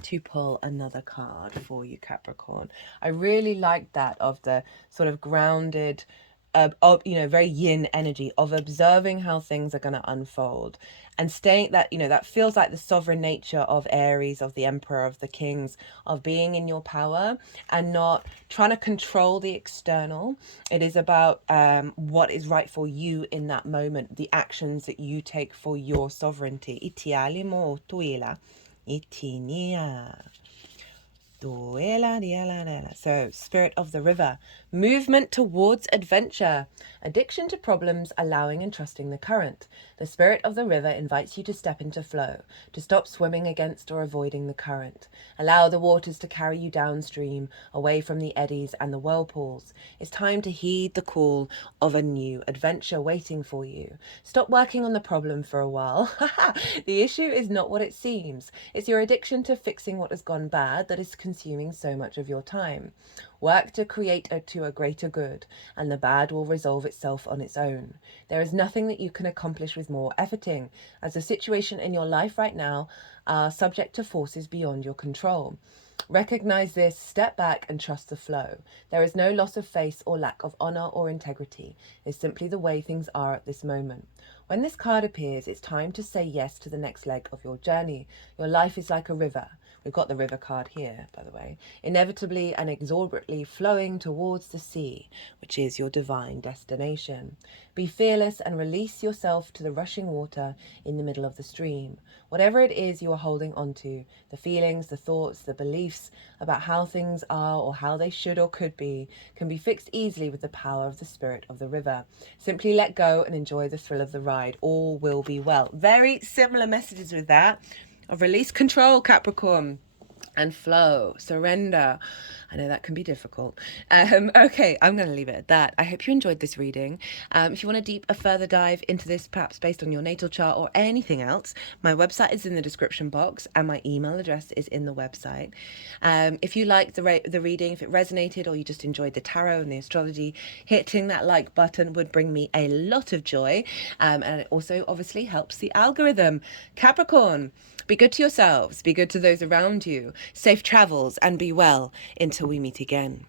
To pull another card for you, Capricorn. I really like that, of the sort of grounded, very yin energy of observing how things are going to unfold, and staying that, that feels like the sovereign nature of Aries, of the Emperor, of the Kings, of being in your power and not trying to control the external. It is about what is right for you in that moment, the actions that you take for your sovereignty. So, Spirit of the River, movement towards adventure, addiction to problems, allowing and trusting the current. The Spirit of the River invites you to step into flow, to stop swimming against or avoiding the current. Allow the waters to carry you downstream, away from the eddies and the whirlpools. It's time to heed the call of a new adventure waiting for you. Stop working on the problem for a while. The issue is not what it seems. It's your addiction to fixing what has gone bad that is consuming so much of your time. Work to create to a greater good, and the bad will resolve itself on its own. There is nothing that you can accomplish with more efforting, as the situation in your life right now are subject to forces beyond your control. Recognize this, step back, and trust the flow. There is no loss of face or lack of honor or integrity. It's simply the way things are at this moment. When this card appears, it's time to say yes to the next leg of your journey. Your life is like a river. We've got the river card here, by the way. Inevitably and exorbitantly flowing towards the sea, which is your divine destination. Be fearless and release yourself to the rushing water in the middle of the stream. Whatever it is you are holding onto, the feelings, the thoughts, the beliefs about how things are or how they should or could be, can be fixed easily with the power of the spirit of the river. Simply let go and enjoy the thrill of the ride. All will be well. Very similar messages with that. Of release control, Capricorn, and flow, surrender. I know that can be difficult. Okay, I'm going to leave it at that. I hope you enjoyed this reading. If you want a further dive into this, perhaps based on your natal chart or anything else, my website is in the description box and my email address is in the website. If you liked the reading, if it resonated, or you just enjoyed the tarot and the astrology, hitting that like button would bring me a lot of joy. And it also obviously helps the algorithm. Capricorn, be good to yourselves, be good to those around you. Safe travels and be well until we meet again.